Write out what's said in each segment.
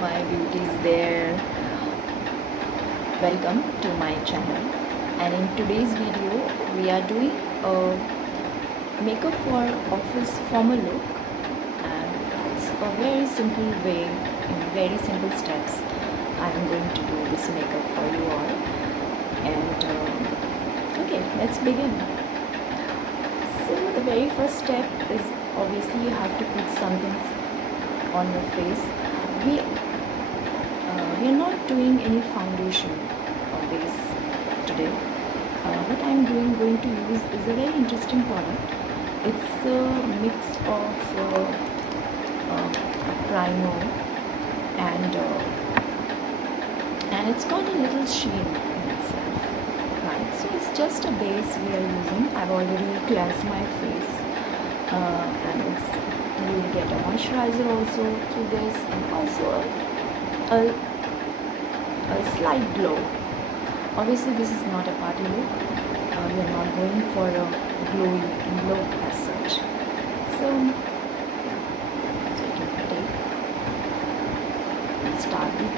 my beauties there. Welcome to my channel, and in today's video we are doing a makeup for office formal look, and it's a very simple way, in very simple steps I'm going to do this makeup for you all. And okay, let's begin. So the very first step is, obviously you have to put something on your face. We are not doing any foundation or base today. What I'm going to use is a very interesting product. It's a mix of primer and it's got a little sheen in itself, right? So it's just a base we are using. I've already cleansed my face, and you will get a moisturizer also through this, and also a slight glow. Obviously this is not a party look. We are not going for a glowy look as such. So you can start with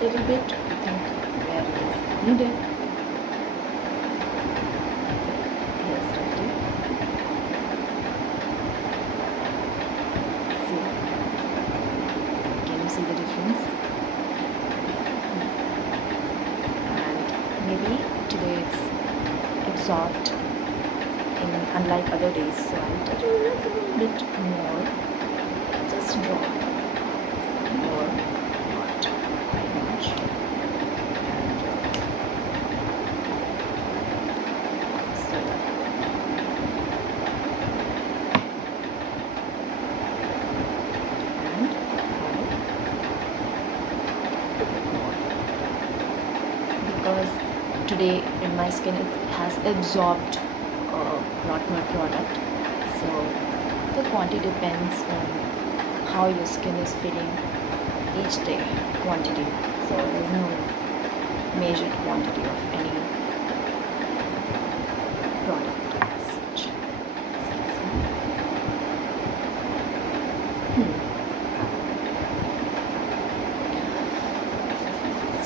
little bit, I think, where it is needed. Yes, ready. See, can you see the difference? And maybe today it's absorbed unlike other days, so I'll touch a little bit more. Just draw more. Because today in my skin it has absorbed a lot more product, so the quantity depends on how your skin is feeling each day. Quantity, so there's no measured quantity of any product as such.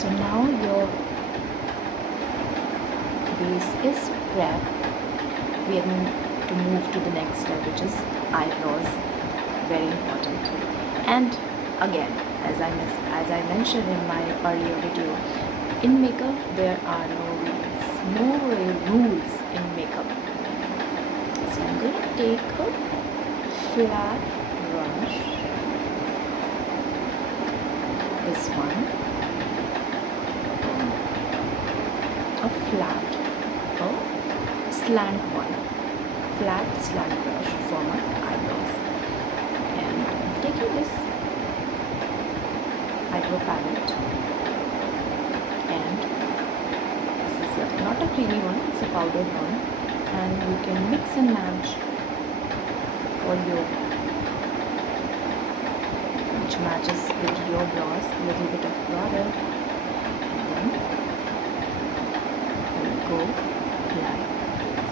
So now your base is prepped. We are going to move to the next step, which is eyebrows. Very important. And again, as I mentioned in my earlier video, in makeup there are no rules in makeup. So I'm going to take a flat brush, this one, a flat, slant one, flat slant brush for my eyebrows, and I'm taking this eyebrow palette, and this is not a creamy one, it's a powdered one, and you can mix and match for your, which matches with your brows, a little bit of product, and then we'll go like this.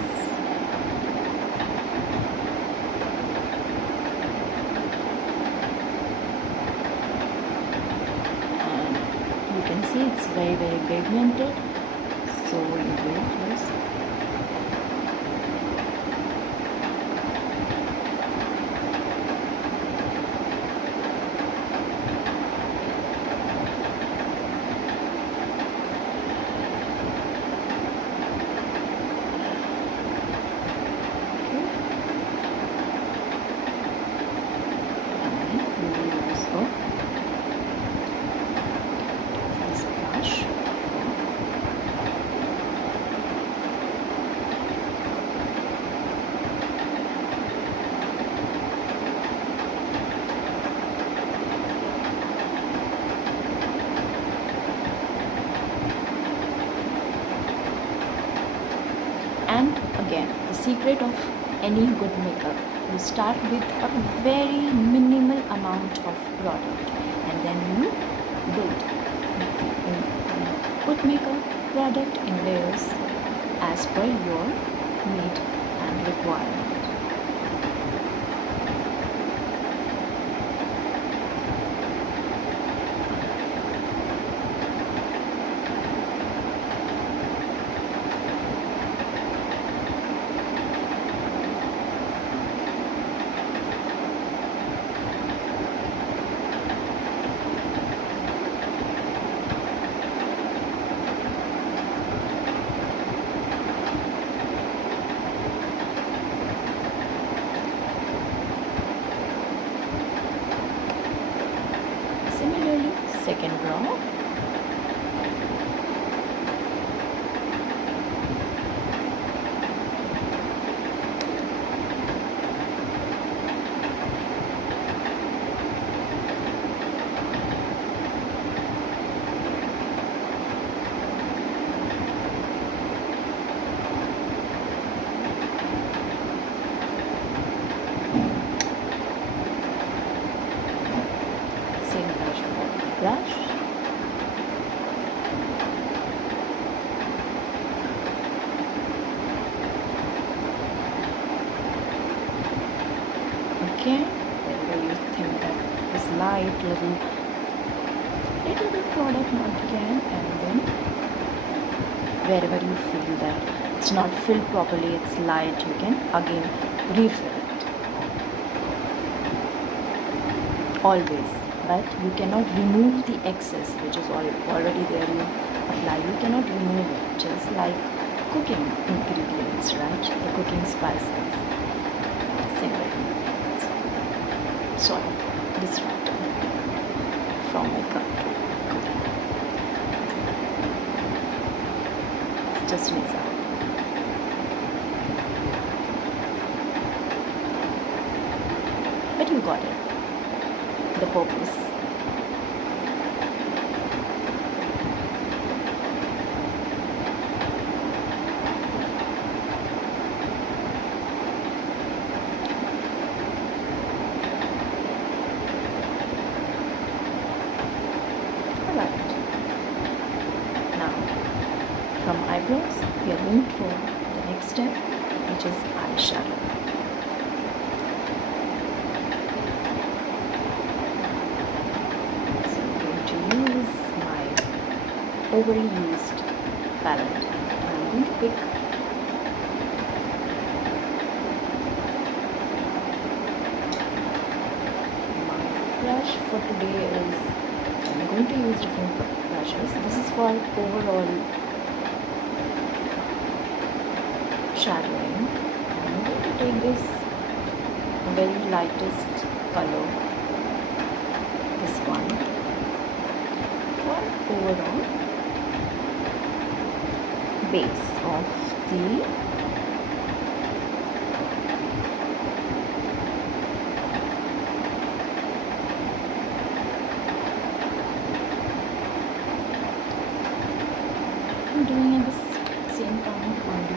And you can see it's very pigmented, so you will just secret of any good makeup. You start with a very minimal amount of product and then you build good makeup product in layers as per your need and requirement. Similarly, second brow. Same brush for brush. Okay, wherever you think that is light, little bit product not again, and then wherever you feel that it's not filled properly, it's light, you can again refill it. Always, but you cannot remove the excess which is already there. You apply, you cannot remove it, just like cooking ingredients, right? The cooking spices. Similar. Sort of disrupting from makeup to cooking. It's just mix up. But you got it. The purpose. Alright. Now, from eyebrows, we are going for the next step, which is eyeshadow. Overly used palette. I'm going to pick my brush for today is, I'm going to use different brushes. This is for overall shadowing. I'm going to take this very lightest color, this one, for overall base of the I'm doing it the same time on the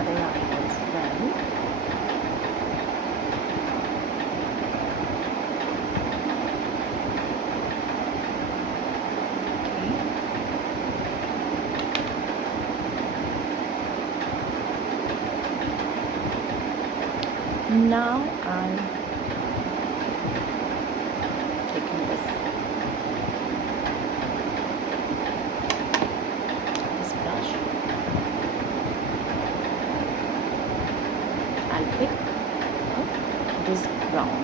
other eye as well. Now I'm taking this brush. I'll pick up this brown.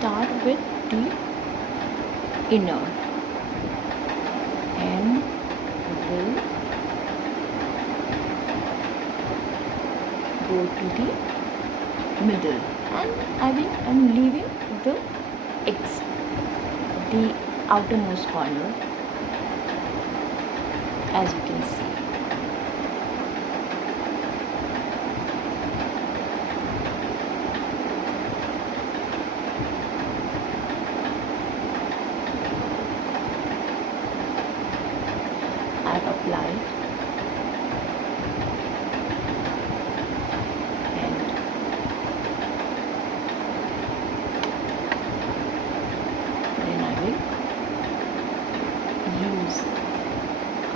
Start with the inner and will go to the middle, and I'm leaving the outermost corner, as you can see. I've applied, and then I will use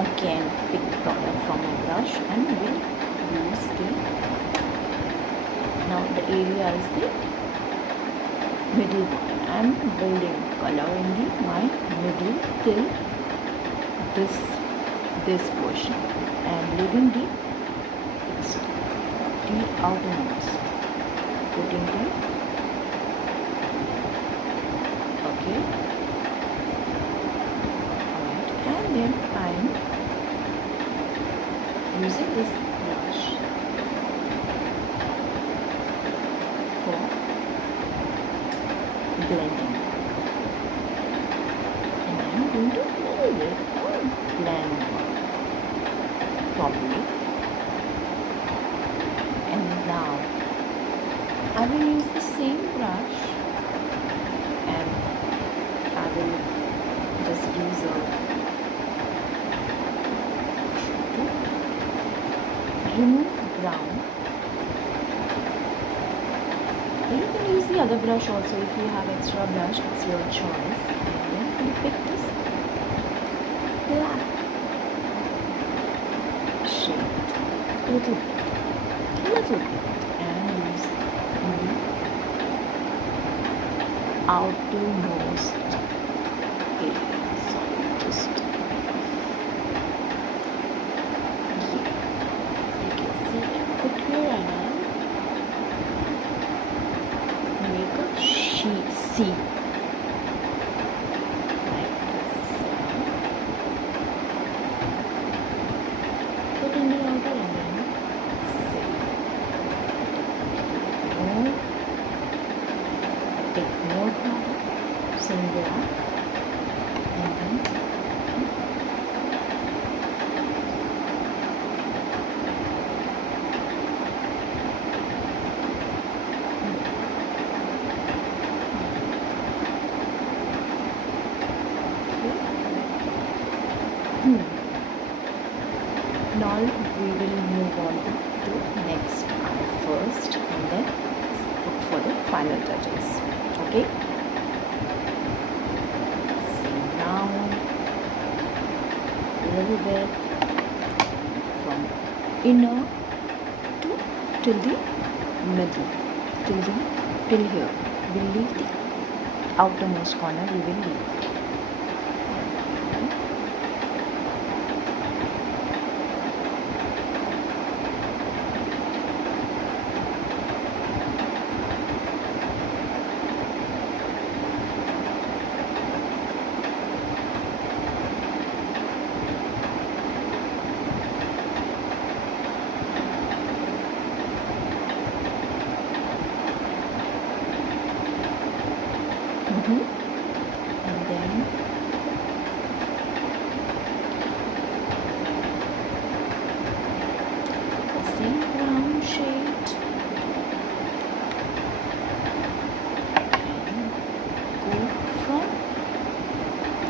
again, pick the product from my brush and will use the, now the area is the middle one. I am building color in the my middle till this portion and leaving the outermost, putting the, okay, alright, and then I am using this brush for blending, and I am going to hold it or blend properly. And now I will use the same brush and I will just use a remove brown. You can use the other brush also if you have extra brush, it's your choice. And then you pick this black shade, little bit, and use the outermost area. So just put here and I'll make a C like this. Put in the outer and then C. Take more product, same black, and then now we will move on to next eye first and then look for the final touches. Okay, so now a little bit from inner to till the middle, till here. We'll leave the outermost corner, we will leave. And then the same brown shade and go from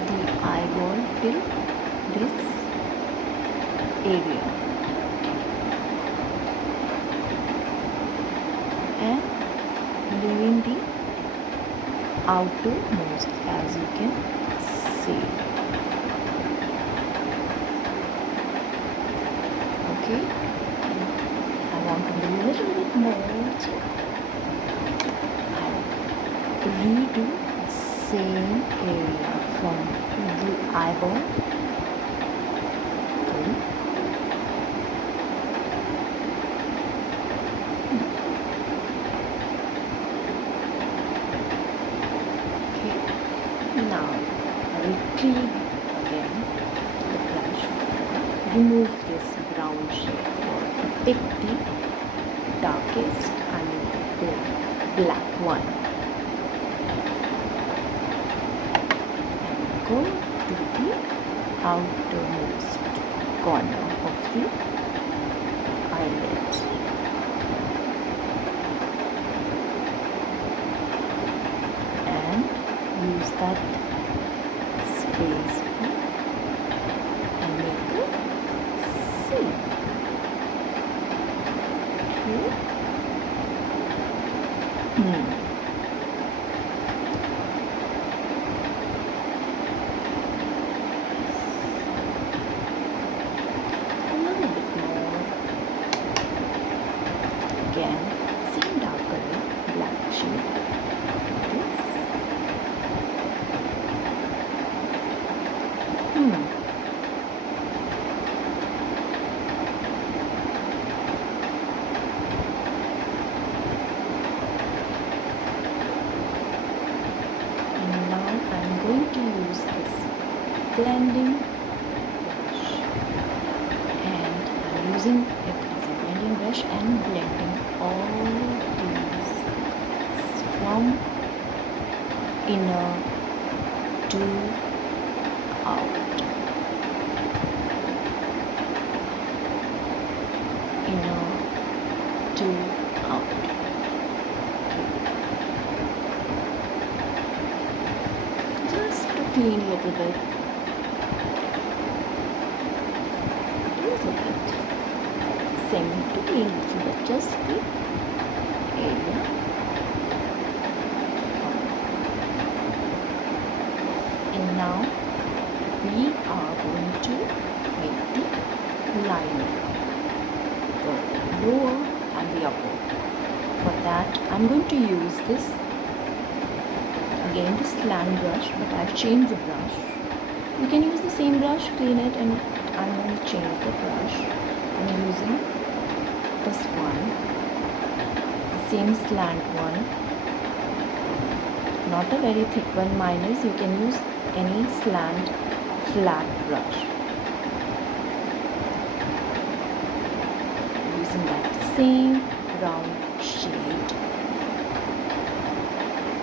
the eyeball till this area and leaving the outermost, as you can see. Okay, I want to do a little bit more, so I redo same area from the eyeball to now I will clean again the brush, remove this brown shade or pick the darkest and the black one and go to the outermost corner of the eyelid. Use that space and make a using it as a blending brush and blending all these from inner to out, inner to out. Just to clean a little bit. Same to clean a little bit, just the area. And now we are going to make the lining, the lower and the upper. For that I'm going to use this again, the slant brush, but I've changed the brush. You can use the same brush, clean it, and I'm going to change the brush. I'm using this one, the same slant one, not a very thick one. Mine is, you can use any slant flat brush. Using that same round shade,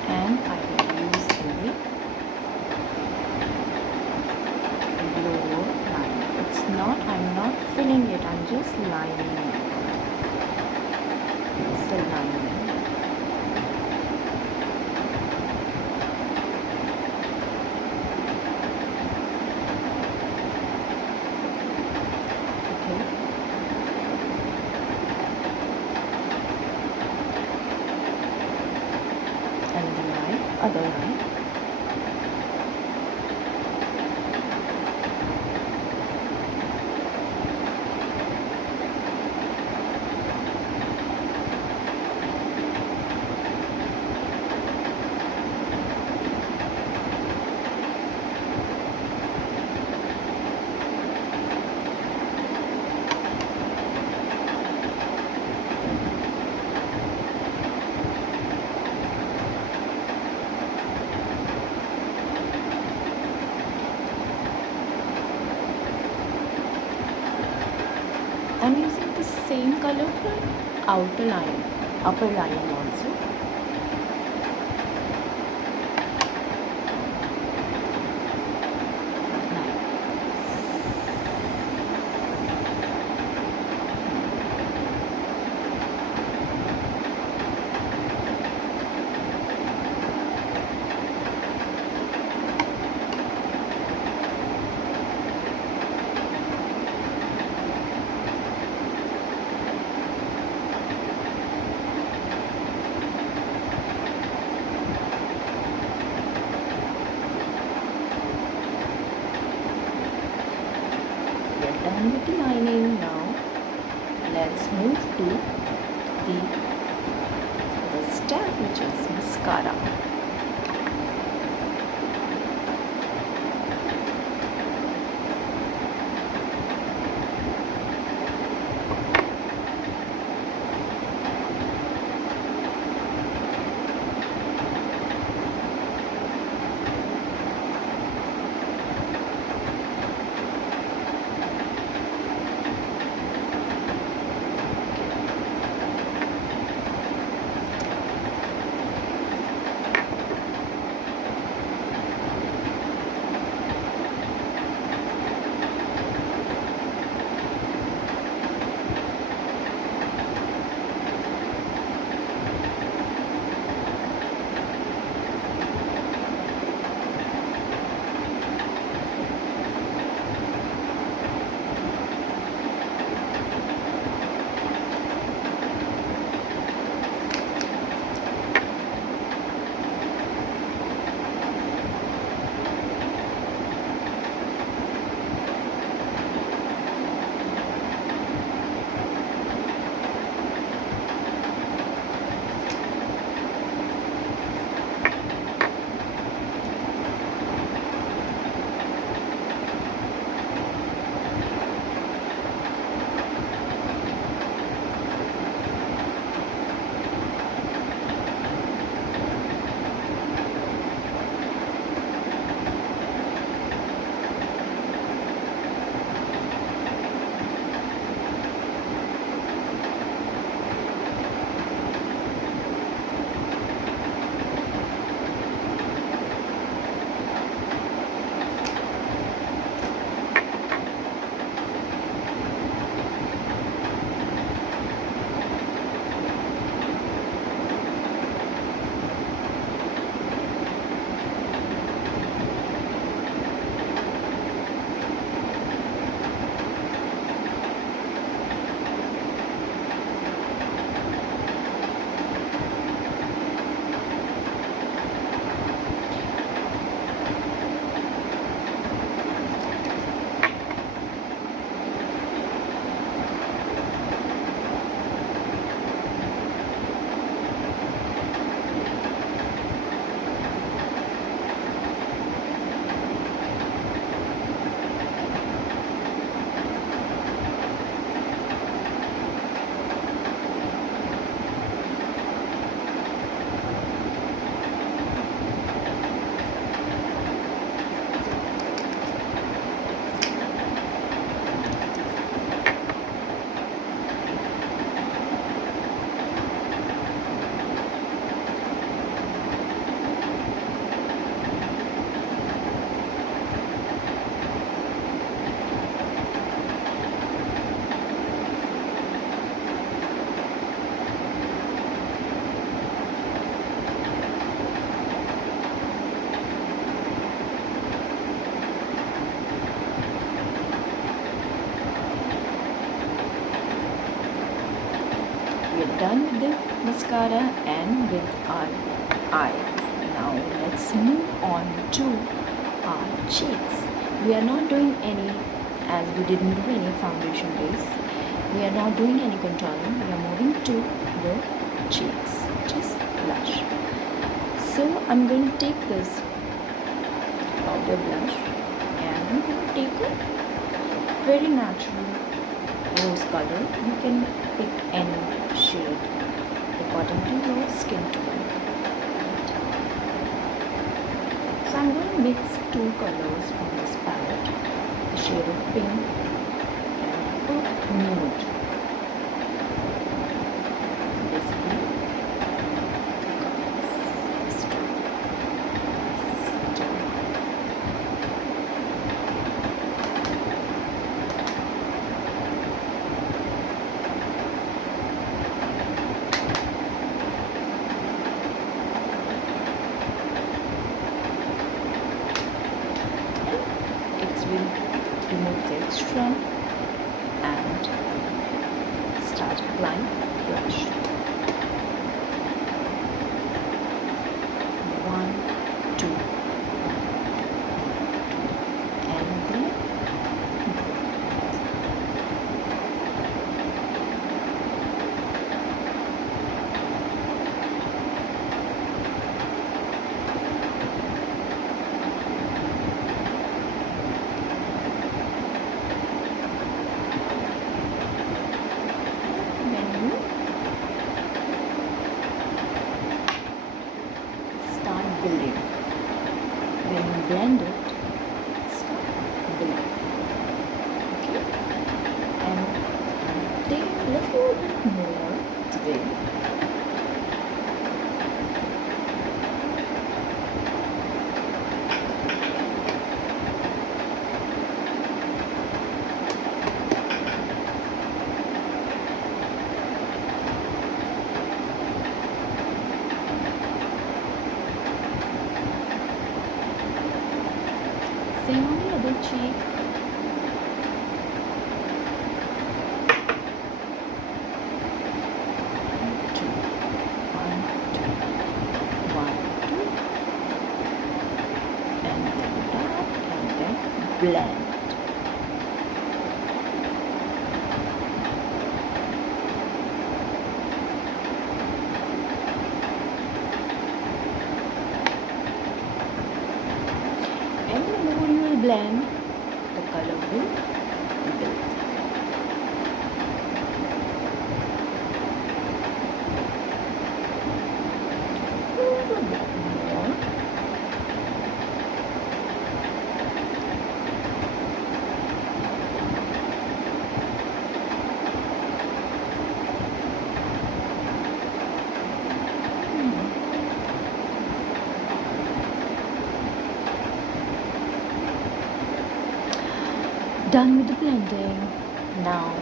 and I will use in the lower line. It's not, I'm not filling it, I'm just lining it. It's the lining. Another line, other line. I'm using the same color for outer line, upper line also. Done with the lining. Now let's move to the step, which is mascara. we're done with the mascara and with our eyes. Now let's move on to our cheeks. We are not doing any, as we didn't do any foundation base, we are not doing any contouring. We are moving to the cheeks, just blush. So I'm going to take this powder blush and I'm going to take a very natural rose color. You can pick any shade according to your skin tone. So I'm going to mix two colors from this palette, the shade of pink and a nude. Basically, remove the extra and start applying blush. 1, 2, and then building. When you blend it, start building. Okay? And take a little bit more today. Same on the other cheek. Two. One, two. One, two. And then that, and then blend. And the more you will blend, the color will build. A little bit more. Done with the blending. Now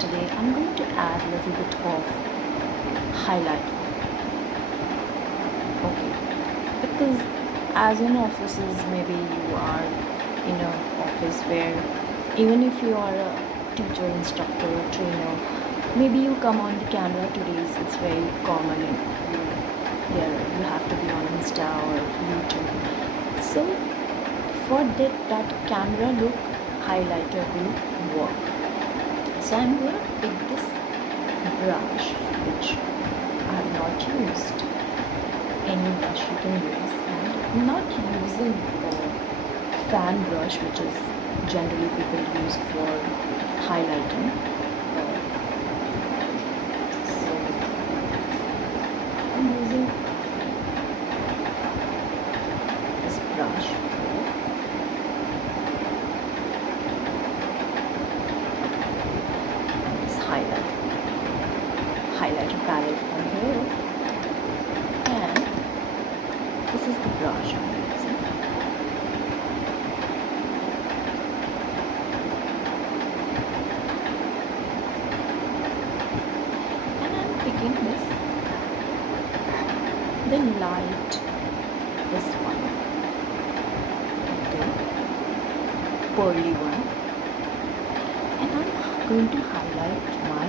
today I'm going to add a little bit of highlight. Okay, because as in offices, maybe you are in an office where even if you are a teacher, instructor, trainer, maybe you come on the camera. Today's it's very common. You have to be on Insta or YouTube. So for that camera look, highlighter will work. So I'm going to pick this brush, which I have not used. Any brush you can use, and I'm not using a fan brush, which is generally people use for highlighting. So I'm using this brush. Highlighter palette from here, and this is the brush I'm using. And I'm picking the light, this one, okay, pearly one, and I'm going to highlight my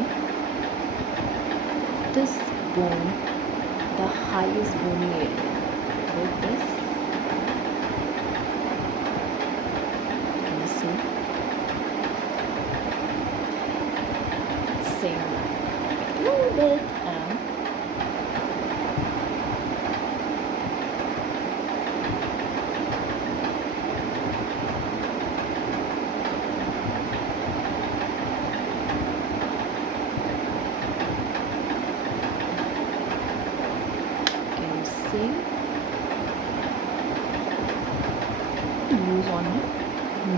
this bone, the highest bony area. With this, can you see? Same a little bit and see, use on my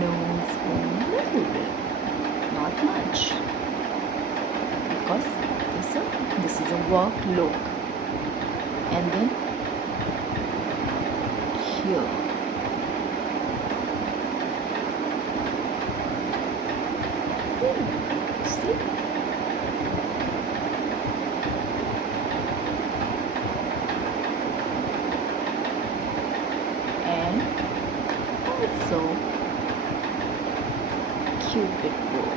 nose bone a little bit, not much, because this is a work look. And then here, see, and also cupid bow,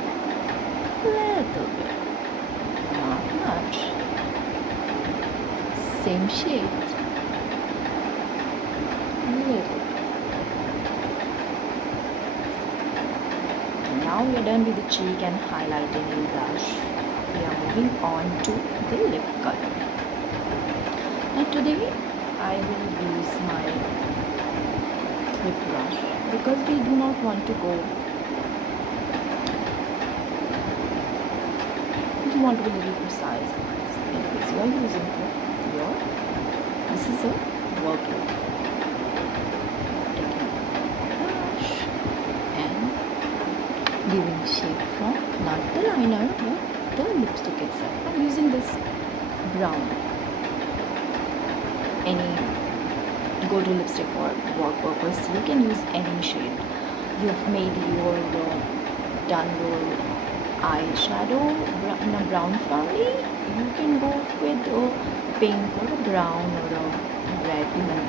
little bit, not much, same shade, little. Now we are done with the cheek and highlighting and blush. We are moving on to the lip color. Now today I will use my lip brush because we do not want to go. We want to be a little precise. Anyways, you are using your. This is a work look. Taking brush and giving shape from not the liner but the lipstick itself. I'm using this brown. Any go-to lipstick for work purpose. You can use any shade. You've made your done your eyeshadow in a brown family. You can go with a pink or a brown or a red, even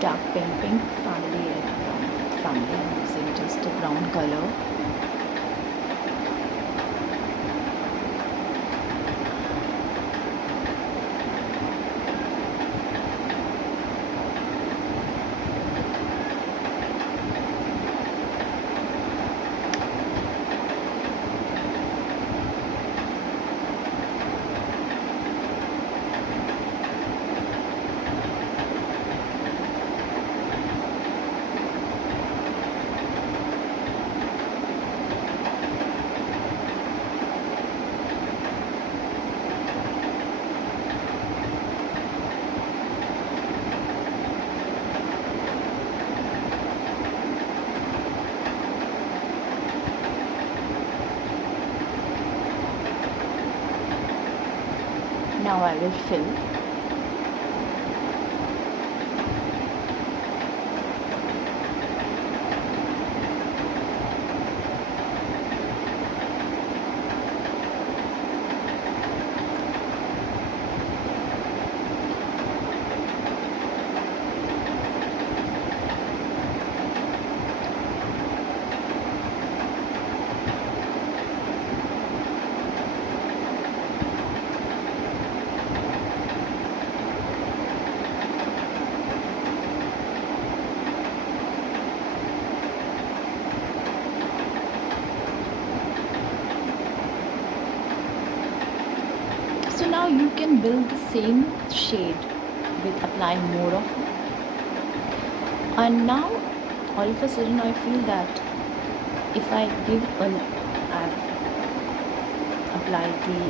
dark pink family and brown family. I'm using just a brown color. Now I will fill. So now you can build the same shade with applying more of it. And now all of a sudden I feel that if I give I've applied the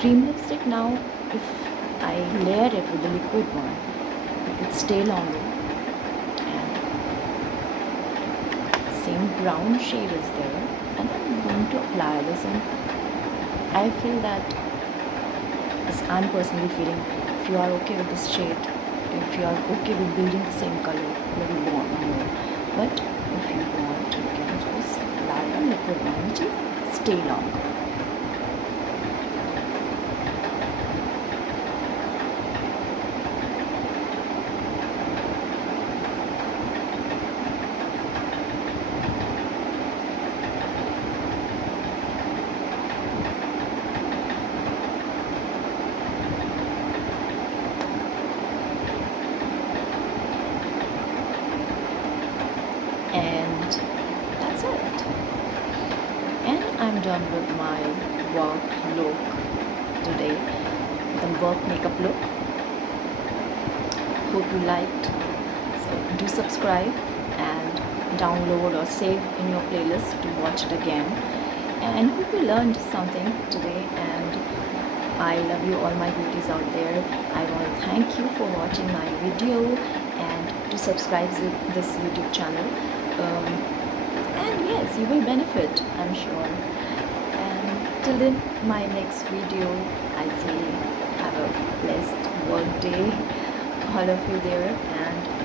cream lipstick. Now if I layer it with the liquid one, it would stay longer, and same brown shade is there, and I'm going to apply this, and I feel that I'm personally feeling, if you are okay with this shade, if you are okay with building the same color a little more, but if you want, you can just apply a liquid one which will stay longer. done with my work look today, the work makeup look. Hope you liked. So do subscribe and download or save in your playlist to watch it again. And hope you learned something today. And I love you, all my beauties out there. I want to thank you for watching my video and to subscribe to this YouTube channel. And yes, you will benefit, I'm sure. And till then, my next video, I say have a blessed work day, all of you there, and